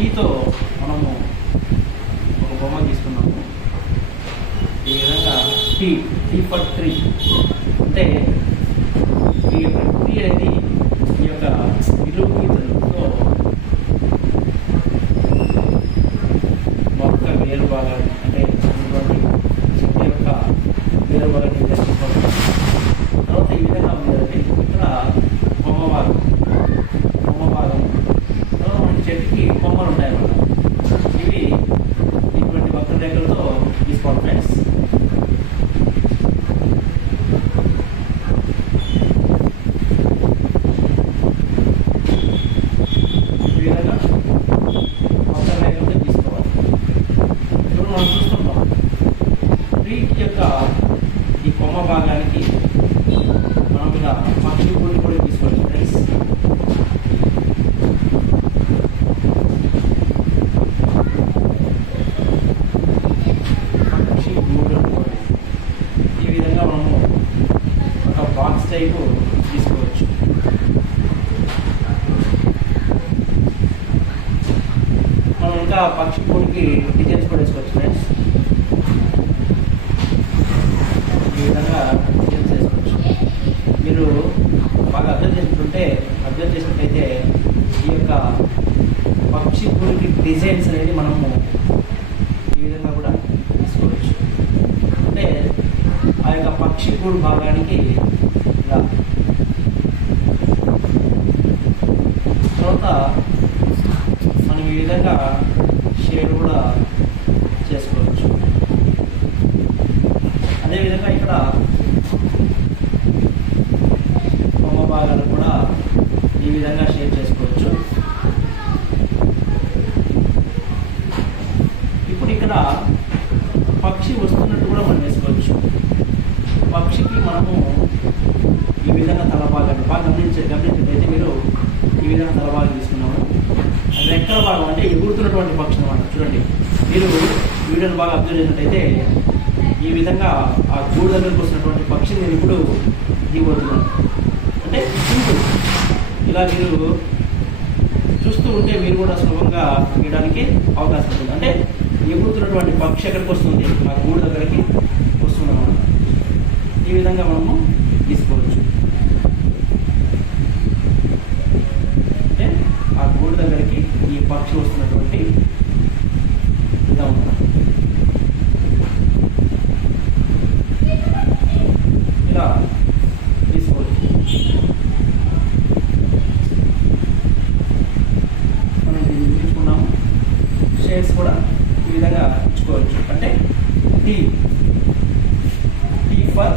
టీతో మనము ఒక బొమ్మ తీసుకున్నాము. ఈ విధంగా టీ ఫర్ ట్రీ అంటే ఈ యొక్క ట్రీ అనేది ఈ యొక్క నిలువు గీతలతో మొక్క వేరు భాగాన్ని అంటే చెట్టు యొక్క వేరు భాగాన్ని చేసుకుంటాం. తర్వాత ఈ విధంగా ఉంది ఇక్కడ కొమ్మ భాగం తర్వాత మనకి చెట్టుకి కొమ్మలు ఉంటాయన్నమాట. ఇవి ఇటువంటి వక్రరేఖలతో తీసుకోవాలి ఫ్రెండ్స్. ఈ విధంగా వక్రరేఖలతో తీసుకోవాలి. ఇప్పుడు మనం చూస్తుంటాం ట్రీ యొక్క ఈ కొమ్మ భాగానికి మనం ఇలా పక్షి గూడు కూడా తీసుకోవాలి ఫ్రెండ్స్. పక్షి గూడు ఈ విధంగా మనము ఒక బాక్స్ టైపు తీసుకోవచ్చు. మనం ఇంకా పక్షి గూడుకి డీటెయిల్స్ కూడా వేసుకోవచ్చు ఫ్రెండ్స్. ఈ విధంగా డీటెయిల్స్ వేసుకోవచ్చు. మీరు బాగా అర్థం చేసినట్టయితే ఈ యొక్క పక్షి గూడుకి డిజైన్స్ అనేది మనము ఈ విధంగా కూడా తీసుకోవచ్చు. అంటే ఆ యొక్క పక్షి గూడు భాగానికి ఇలా తర్వాత మనం ఈ విధంగా షేడ్ కూడా చేసుకోవచ్చు. అదేవిధంగా ఇక్కడ కొమ్మ భాగాలు కూడా ఈ విధంగా షేర్ చేసుకోవచ్చు. ఇప్పుడు ఇక్కడ పక్షి వస్తున్నట్టు కూడా మనం వేసుకోవచ్చు. పక్షికి మనము ఈ విధంగా తలభాగాన్ని బాగా గమనించినట్లయితే మీరు ఈ విధంగా తలభాగం తీసుకున్నాము. రెక్కల భాగం అంటే ఎగురుతున్నటువంటి పక్షి అన్నమాట. చూడండి, మీరు వీడియోని బాగా అబ్జర్వ్ చేసినట్టయితే ఈ విధంగా ఆ గూడు దగ్గరకు వస్తున్నటువంటి పక్షిని నేను ఇప్పుడు దిగబడుతున్నాను. అంటే సింపుల్. ఇలా మీరు చూస్తూ ఉంటే మీరు కూడా సులభంగా గీయడానికి అవకాశం ఉంటుంది. అంటే ఎగురుతున్నటువంటి పక్షి ఎక్కడికి వస్తుంది, ఆ గూడు దగ్గరికి వస్తుందన్నమాట. ఈ విధంగా మనము తీసుకోవచ్చు. అంటే ఆ గూడు దగ్గరికి ఈ పక్షి వస్తున్నటువంటి విధంగా ఇలా తీసుకోవచ్చు. మనం తీసుకున్నాము. షేడ్స్ కూడా ఈ విధంగా ఇచ్చుకోవచ్చు. అంటే టీ ఫర్